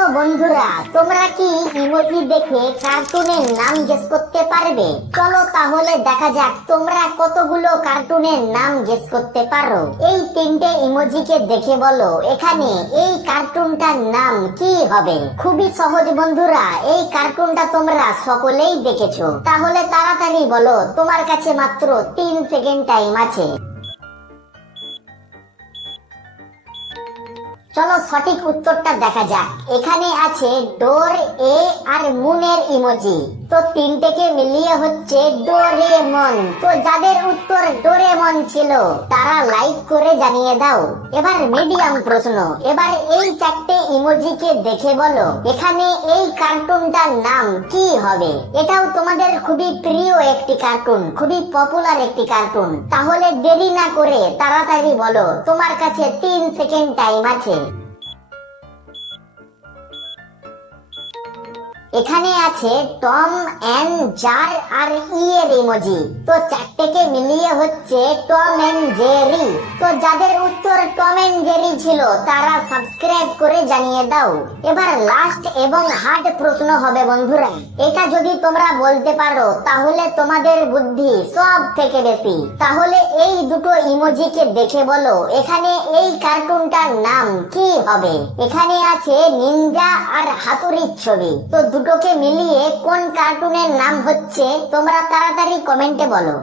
তো বন্ধুরা, তোমরা কি ইমোজি দেখে কার্টুনের নাম গেস করতে পারবে? চলো তাহলে দেখা যাক তোমরা কতগুলো কার্টুনের নাম গেস করতে পারো। এই তিনটে ইমোজিকে দেখে বলো এখানে এই কার্টুনটার নাম কি হবে। খুবই সহজ বন্ধুরা, এই কার্টুনটা তোমরা সকলেই দেখেছো। তাহলে তাড়াতাড়ি বলো, তোমার কাছে মাত্র 3 সেকেন্ড টাইম আছে। চলো সঠিক উত্তরটা দেখা যাক। এখানে আছে ডোর এ আর মুনের ইমোজি। তো তিনটেকে মিলিয়ে হচ্ছে ডোরেমন। তো যাদের উত্তর ডোরেমন ছিল তারা লাইক করে জানিয়ে দাও। এবার মিডিয়াম প্রশ্ন, এবার এই চারটে ইমোজিকে দেখে বলো এখানে এই কার্টুনটার নাম কি হবে। এটাও তোমাদের খুবই প্রিয় একটি কার্টুন, খুবই পপুলার একটি কার্টুন। তাহলে দেরি না করে তাড়াতাড়ি বলো, তোমার কাছে 3 সেকেন্ড টাইম আছে। এখানে আছে টম এন্ড জার আর ই এর ইমোজি। তো চারটেকে মিলিয়ে হচ্ছে টম এন্ড জেরি। তো যাদের উত্তর টম এন্ড জেরি ছিল তারা সাবস্ক্রাইব করে জানিয়ে দাও। এবার লাস্ট এবং হার্ড প্রশ্ন হবে বন্ধুরা। এটা যদি তোমরা বলতে পারো তাহলে তোমাদের বুদ্ধি সব থেকে বেশি। তাহলে এই দুটো ইমোজিকে দেখে বলো এখানে এই কার্টুনটার নাম কি হবে। এখানে আছে নিনজা আর হাতুড়ির ছবি। তো দুটোকে মিলিয়ে কোন কার্টুনের নাম হচ্ছে তোমরা তাড়াতাড়ি কমেন্টে বলো।